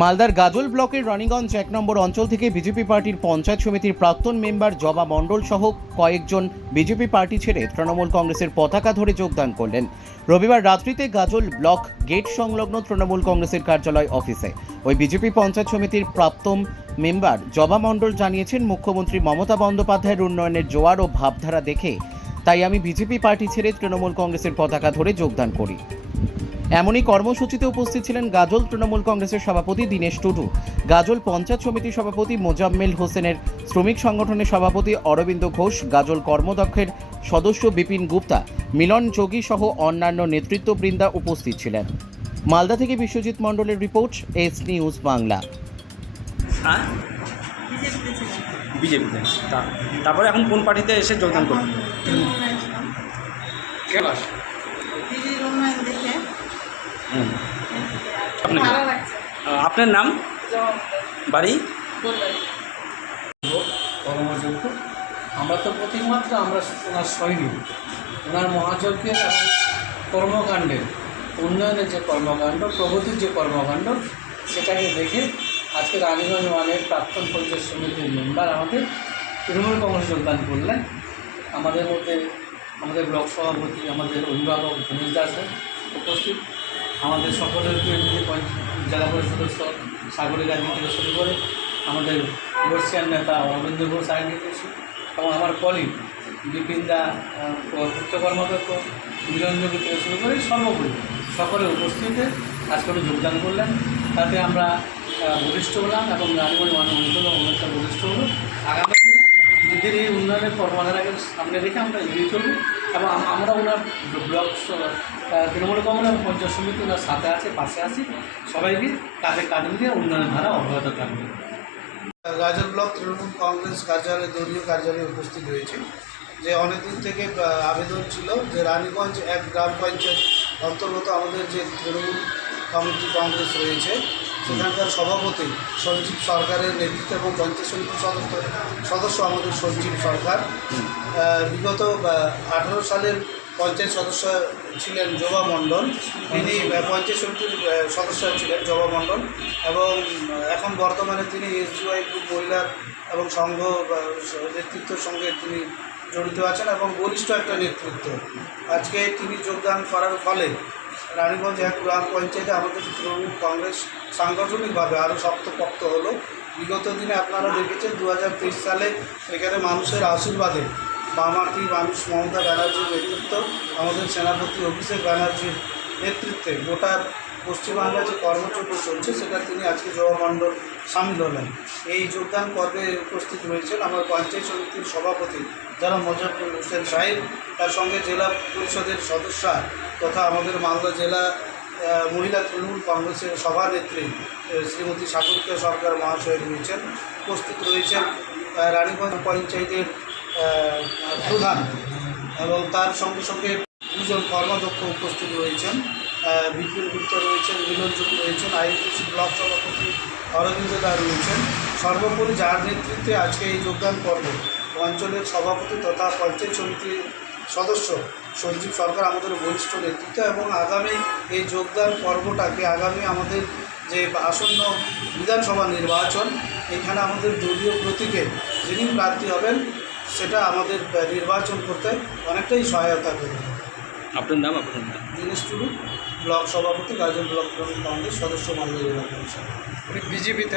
মালদার গাজল ব্লকের রানীগঞ্জ এক নম্বর অঞ্চল থেকে বিজেপি পার্টির পঞ্চায়েত সমিতির প্রাক্তন মেম্বার জবা মণ্ডল সহ কয়েকজন বিজেপি পার্টি ছেড়ে তৃণমূল কংগ্রেসের পতাকা ধরে যোগদান করলেন। রবিবার রাত্রিতে গাজল ব্লক গেট সংলগ্ন তৃণমূল কংগ্রেসের কার্যালয় অফিসে। ওই বিজেপি পঞ্চায়েত সমিতির প্রাক্তন মেম্বার জবা মণ্ডল জানিয়েছেন, মুখ্যমন্ত্রী মমতা বন্দ্যোপাধ্যায়ের উন্নয়নের জোয়ার ও ভাবধারা দেখে তাই আমি বিজেপি পার্টি ছেড়ে তৃণমূল কংগ্রেসের পতাকা ধরে যোগদান করি। এমনই কর্মসূচিতে উপস্থিত ছিলেন গাজল তৃণমূল কংগ্রেসের সভাপতি দীনেশ টুডু। গাজল পঞ্চায়েত সমিতির সভাপতি মোজাম্মেল হোসেনের শ্রমিক সংগঠনের সভাপতি অরবিন্দ ঘোষ গাজল কর্মদক্ষের সদস্য বিপিন গুপ্তা মিলন যোগী সহ অন্যান্য নেতৃত্ববৃন্দা উপস্থিত ছিলেন। মালদা থেকে বিশ্বজিৎ মণ্ডলের রিপোর্ট এস নিউজ বাংলা। বিজেপিতে। তারপরে এখন কোন পার্টিতে এসে যোগদান করবেন? আপনি আপনার নাম? বাড়ি? কর্মযোগ্য। আমরা তো প্রতিমাত্র আমরা ওনার সৈনিক। ওনার মহাযজ্ঞের কর্মকাণ্ডের উন্নয়নের যে কর্মকাণ্ড প্রগতির যে কর্মকাণ্ড সেটাকে দেখে আজকে রানীগঞ্জ ওয়ানের প্রাক্তন পঞ্চায়েত সমিতির মেম্বার আমাদের তৃণমূল কংগ্রেস যোগদান করলেন। আমাদের মধ্যে আমাদের ব্লক সভাপতি আমাদের অভিভাবক ধনীশ দাস উপস্থিত। আমাদের সকলের প্রিয় জেলা পরিষদ সদস্য সাগরী গান্ধী থেকে শুরু করে আমাদের বর্ষিয়ান নেতা অরবিন্দ ঘোষ আইন এবং আমার কলিগ বিপিন দা পূর্ত কর্মদক্ষ মিলনযোগী থেকে শুরু করে সর্বোপরি সকলে উপস্থিতিতে আজকে যোগদান করলেন। তাতে আমরা বলিষ্ঠ হলাম এবং রানীগঞ্জ মানুষ অনেকটা বলিষ্ঠ হলো। আগামী দিদির এই উন্নয়নের কর্মধারাকে সামনে রেখে আমরা এগিয়ে চলব এবং আমরা ওনার ব্লক তৃণমূল কংগ্রেস পঞ্চায়েত সমিতি ওনার সাথে আছে, পাশে আছি। সবাইকে কাঁধে কাঁধ মিলিয়ে উন্নয়নের ধারা অব্যাহত থাকবে। গাজল ব্লক তৃণমূল কংগ্রেস কার্যালয়ে, দলীয় কার্যালয়ে উপস্থিত হয়েছে। যে অনেকদিন থেকে আবেদন ছিল যে রানীগঞ্জ এক গ্রাম পঞ্চায়েত অন্তর্গত আমাদের যে তৃণমূল কমিটি কংগ্রেস রয়েছে সেখানকার সভাপতি সঞ্জীব সরকারের নেতৃত্বে এবং পঞ্চায়েত সদস্য সদস্য আমাদের সঞ্জীব সরকার। বিগত আঠারো সালের পঞ্চায়েত সদস্য ছিলেন জবা মণ্ডল। তিনি পঞ্চায়েত সমিতির সদস্য ছিলেন জবা মণ্ডল এবং এখন বর্তমানে তিনি এসডিওয়াই গ্রুপ মহিলা এবং সংঘ নেতৃত্বের সঙ্গে তিনি জড়িত আছেন এবং বলিষ্ঠ একটা নেতৃত্ব। আজকে তিনি যোগদান করার ফলে রানীগঞ্জ এক গ্রাম পঞ্চায়েতে আমাদের তৃণমূল কংগ্রেস সাংগঠনিকভাবে আরও শক্তপোক্ত হলো। বিগত দিনে আপনারা দেখেছেন দু হাজার তেইশ সালে এখানে মানুষের আশীর্বাদে মামাটি মানুষ মমতা ব্যানার্জির নেতৃত্ব, আমাদের সেনাপতি অভিষেক ব্যানার্জির নেতৃত্বে গোটা পশ্চিমবাংলায় যে কর্মচক্র চলছে, সেটা তিনি আজকে জবামণ্ডল সামিল হলেন। এই যোগদান পর্বে উপস্থিত রয়েছেন আমার পঞ্চায়েত সমিতির সভাপতি যারা মজাফর হোসেন সাহেব, তার সঙ্গে জেলা পরিষদের সদস্যা তথা আমাদের মালদা জেলা মহিলা তৃণমূল কংগ্রেসের সভানেত্রী শ্রীমতী সাগরিকা সরকার মহাশয় রয়েছেন। উপস্থিত রয়েছেন রানীগঞ্জ পঞ্চায়েতের প্রধান এবং তার সঙ্গে সঙ্গে দুজন কর্মাধ্যক্ষ উপস্থিত রয়েছেন। বিপিন গুপ্ত রয়েছেন মিলন যোগী রয়েছেন আইপিসি ব্লক সভাপতি অরবিন্দ দা রয়েছেন। সর্বোপরি যার নেতৃত্বে আজকে এই যোগদান পর্ব অঞ্চলের সভাপতি তথা পঞ্চায়েত সমিতির সদস্য সঞ্জীব সরকার আমাদের বরিষ্ঠ নেতৃত্ব এবং আগামী এই যোগদান পর্বটাকে আগামী আমাদের যে আসন্ন বিধানসভা নির্বাচন এখানে আমাদের দলীয় প্রতীকে যিনি প্রার্থী হবেন সেটা আমাদের নির্বাচন করতে অনেকটাই সহায়তা করবে। আপনার নাম আপনার নাম? দীনেশ টুডু। ব্লক সভাপতি গাজল ব্লক কংগ্রেস সদস্য মালদা জেলা পরিষদ। বিজেপিতে